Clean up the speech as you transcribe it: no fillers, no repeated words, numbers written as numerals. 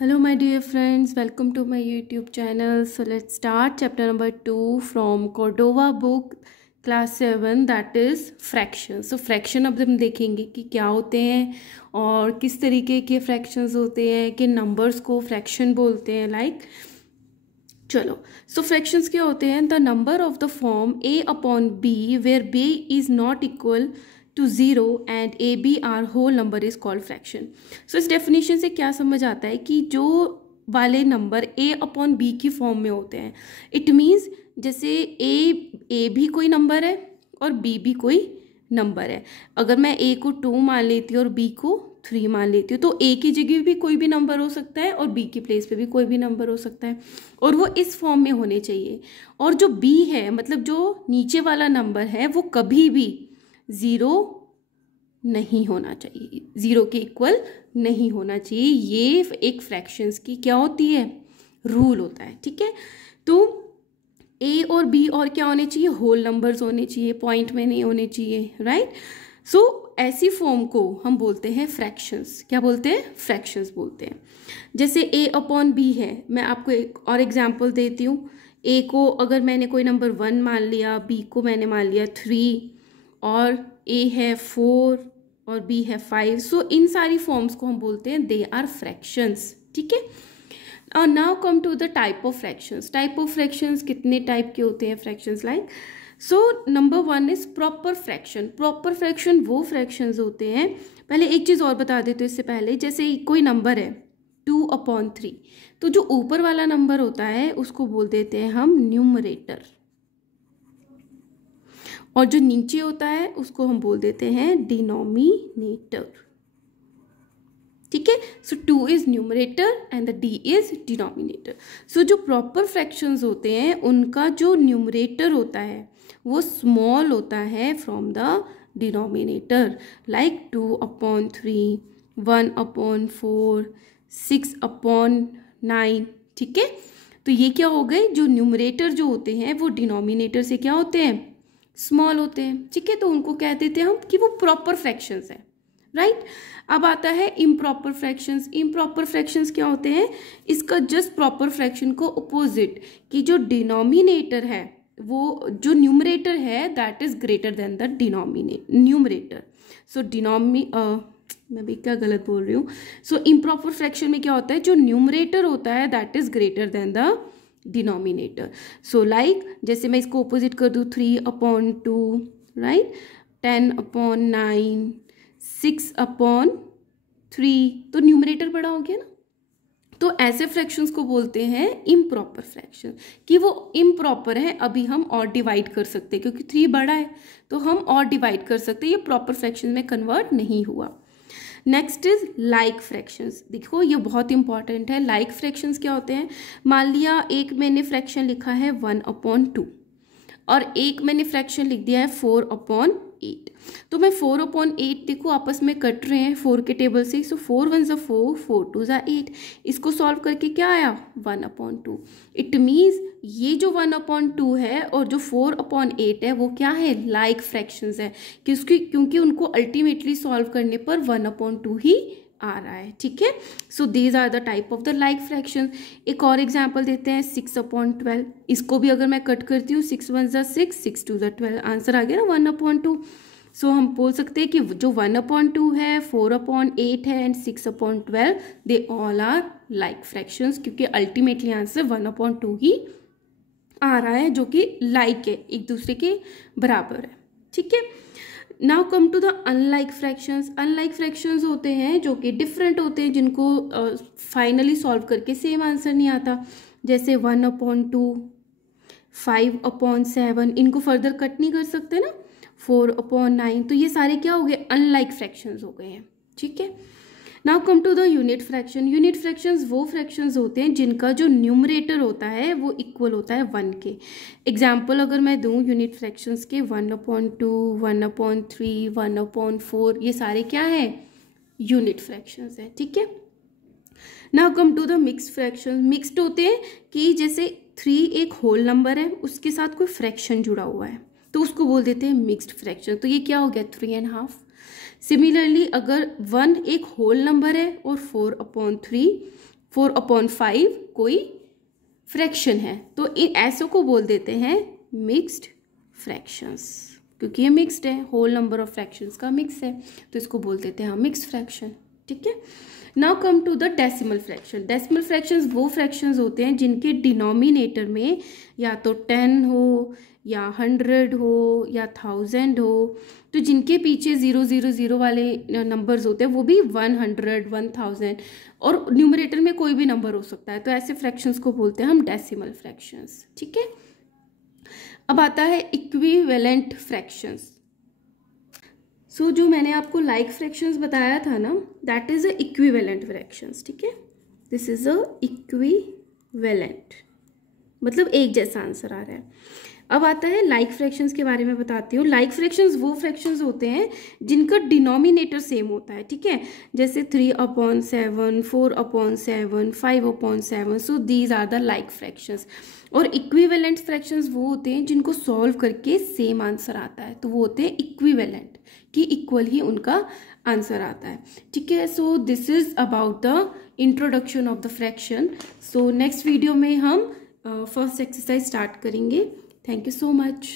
Hello, my dear friends. Welcome to my YouTube channel. So let's start chapter number 2 from Cordova book, class 7, that is fraction. So fraction अब हम देखेंगे कि क्या होते हैं और किस तरीके के fractions होते हैं कि numbers को fraction बोलते हैं चलो so fractions क्या होते हैं the number of the form a upon b where b is not equal to 0 and a b r whole number is called fraction. So इस definition से क्या समझ आता है कि जो वाले नंबर a अपॉन b की फॉर्म में होते हैं इट मीन्स जैसे a भी कोई नंबर है और b भी कोई नंबर है. अगर मैं a को 2 मान लेती हूँ और b को 3 मान लेती हूँ तो a की जगह भी कोई भी नंबर हो सकता है और b की प्लेस पे भी कोई भी नंबर हो सकता है और वो इस फॉर्म में होने चाहिए. और जो b है मतलब जो नीचे वाला नंबर है वो कभी भी 0 नहीं होना चाहिए, 0 के इक्वल नहीं होना चाहिए. ये एक फ्रैक्शंस की क्या होती है, रूल होता है. ठीक है, तो a और b और क्या होने चाहिए, होल नंबर्स होने चाहिए, पॉइंट में नहीं होने चाहिए. राइट. सो ऐसी फॉर्म को हम बोलते हैं फ्रैक्शंस. क्या बोलते हैं, फ्रैक्शंस बोलते हैं. जैसे a अपॉन b है, मैं आपको एक और एग्जांपल देती हूँ. a को अगर मैंने कोई नंबर 1 मान लिया, b को मैंने मान लिया 3 और a है 4 और b है 5. सो इन सारी फॉर्म्स को हम बोलते हैं दे आर फ्रैक्शंस. ठीक है. और now come to the type of fractions. Type of fractions कितने टाइप के होते हैं fractions like. So number 1 is proper fraction. Proper fraction वो फ्रैक्शंस होते हैं. पहले एक चीज़ और बता देते हो इससे पहले. जैसे कोई नंबर है 2/3 तो जो ऊपर वाला नंबर होता है उसको बोल देते हैं हम न्यूमरेटर और जो नीचे होता है उसको हम बोल देते हैं डिनोमिनेटर. ठीक है. So 2 is numerator and the d is denominator. So जो प्रॉपर फ्रैक्शंस होते हैं उनका जो न्यूमरेटर होता है वो स्मॉल होता है फ्रॉम द डिनोमिनेटर. लाइक 2/3, 1/4, 6/9. ठीक है. तो ये क्या हो गए, जो न्यूमरेटर जो होते हैं वो डिनोमिनेटर से क्या होते हैं, स्मॉल होते हैं. ठीक है. तो उनको कह देते हैं हम कि वो प्रॉपर फ्रैक्शंस है. राइट. अब आता है इम्प्रॉपर फ्रैक्शंस. इम्प्रॉपर फ्रैक्शंस क्या होते हैं, इसका जस्ट प्रॉपर फ्रैक्शन को अपोजिट कि जो डिनोमिनेटर है वो जो न्यूमरेटर है that is greater than the numerator. So मैं भी क्या गलत बोल रही हूँ. सो इम्प्रॉपर फ्रैक्शन में क्या होता है, जो न्यूमरेटर होता है that is greater than the denominator. So like जैसे मैं इसको अपोजिट कर दूँ 3/2. राइट. 10/9, 6/3. तो न्यूमरेटर बड़ा हो गया ना. तो ऐसे फ्रैक्शंस को बोलते हैं इम्प्रॉपर फ्रैक्शन कि वो इम्प्रॉपर है. अभी हम और डिवाइड कर सकते हैं क्योंकि 3 बड़ा है तो हम और डिवाइड कर सकते हैं. ये प्रॉपर फ्रैक्शन में कन्वर्ट नहीं हुआ. Next is like fractions. देखो ये बहुत इंपॉर्टेंट है. लाइक फ्रैक्शंस क्या होते हैं, मान लिया एक मैंने फ्रैक्शन लिखा है 1/2 और एक मैंने फ्रैक्शन लिख दिया है 4/8. तो मैं 4/8 देखो आपस में कट रहे हैं 4 के टेबल से. सो 4 1 ज़ा 4, 4 2 ज़ा 8. इसको सॉल्व करके क्या आया 1/2. इट मीन्स ये जो 1/2 है और जो 4/8 है वो क्या है, लाइक फ्रैक्शंस है. क्योंकि उनको अल्टीमेटली सॉल्व करने पर 1/2 ही आ रहा है. ठीक है. So these are the type of the like fraction. एक और एग्जांपल देते हैं 6/12. इसको भी अगर मैं कट करती हूँ 6 1 ज़ा 6, 6 2 ज़ा 12. आंसर आ गया ना 1/2. सो हम बोल सकते हैं कि जो 1/2 है, 4/8 है and 6/12 they all are like fractions क्योंकि अल्टीमेटली आंसर 1/2 ही आ रहा है जो कि लाइक है, एक दूसरे के बराबर है. ठीक है. Now come to the unlike fractions. Unlike fractions होते हैं जो कि डिफरेंट होते हैं, जिनको फाइनली सॉल्व करके सेम आंसर नहीं आता. जैसे 1/2, 5/7. इनको फर्दर कट नहीं कर सकते ना, 4/9. तो ये सारे क्या हो गए, अनलाइक फ्रैक्शंस हो गए हैं. ठीक है. Now come to the unit fraction. Unit fractions वो फ्रैक्शंस होते हैं जिनका जो न्यूमरेटर होता है वो इक्वल होता है 1 के. एग्जाम्पल अगर मैं दूं यूनिट फ्रैक्शंस के 1/2, 1/3, 1/4, ये सारे क्या है, यूनिट फ्रैक्शंस है. ठीक है. Now come to the mixed fraction. Mixed होते हैं कि जैसे 3 एक होल नंबर है उसके साथ कोई फ्रैक्शन जुड़ा हुआ है तो उसको बोल देते हैं मिक्स्ड फ्रैक्शन. तो ये क्या हो गया 3.5. सिमिलरली अगर 1 एक होल नंबर है और 4/3 4/5 कोई फ्रैक्शन है, तो इन ऐसों को बोल देते हैं मिक्स्ड फ्रैक्शंस, क्योंकि ये मिक्स्ड है, होल नंबर ऑफ फ्रैक्शंस का मिक्स है, तो इसको बोल देते हैं हम मिक्स्ड फ्रैक्शन। ठीक है, now come to the decimal fraction. Decimal fractions वो फ्रैक्शंस होते हैं जिनके डिनोमिनेटर में या तो 10 हो या 100 हो या 1000 हो, तो जिनके पीछे 000 वाले नंबर्स होते हैं वो भी 100, 1000 और न्यूमरेटर में कोई भी नंबर हो सकता है, तो ऐसे फ्रैक्शंस को बोलते हैं हम डेसिमल फ्रैक्शंस। ठीक है, अब आता है इक्विवेलेंट फ्रैक्शंस। सो जो मैंने आपको लाइक फ्रैक्शंस बताया था ना, that is a equivalent fractions. ठीक है, दिस इज अ इक्विवेलेंट, मतलब एक जैसा आंसर आ रहा है। अब आता है लाइक फ्रैक्शंस के बारे में बताती हूँ। लाइक फ्रैक्शंस वो फ्रैक्शंस होते हैं जिनका डिनोमिनेटर सेम होता है। ठीक है, जैसे 3/7, 4/7, 5/7, so these are the like fractions. और इक्विवेलेंट फ्रैक्शंस वो होते हैं जिनको सॉल्व करके सेम आंसर आता है, तो वो होते हैं इक्विवेलेंट, कि इक्वल ही उनका आंसर आता है। ठीक है, so this is about the introduction of the fraction. So next video में हम फर्स्ट एक्सरसाइज स्टार्ट करेंगे। Thank you so much.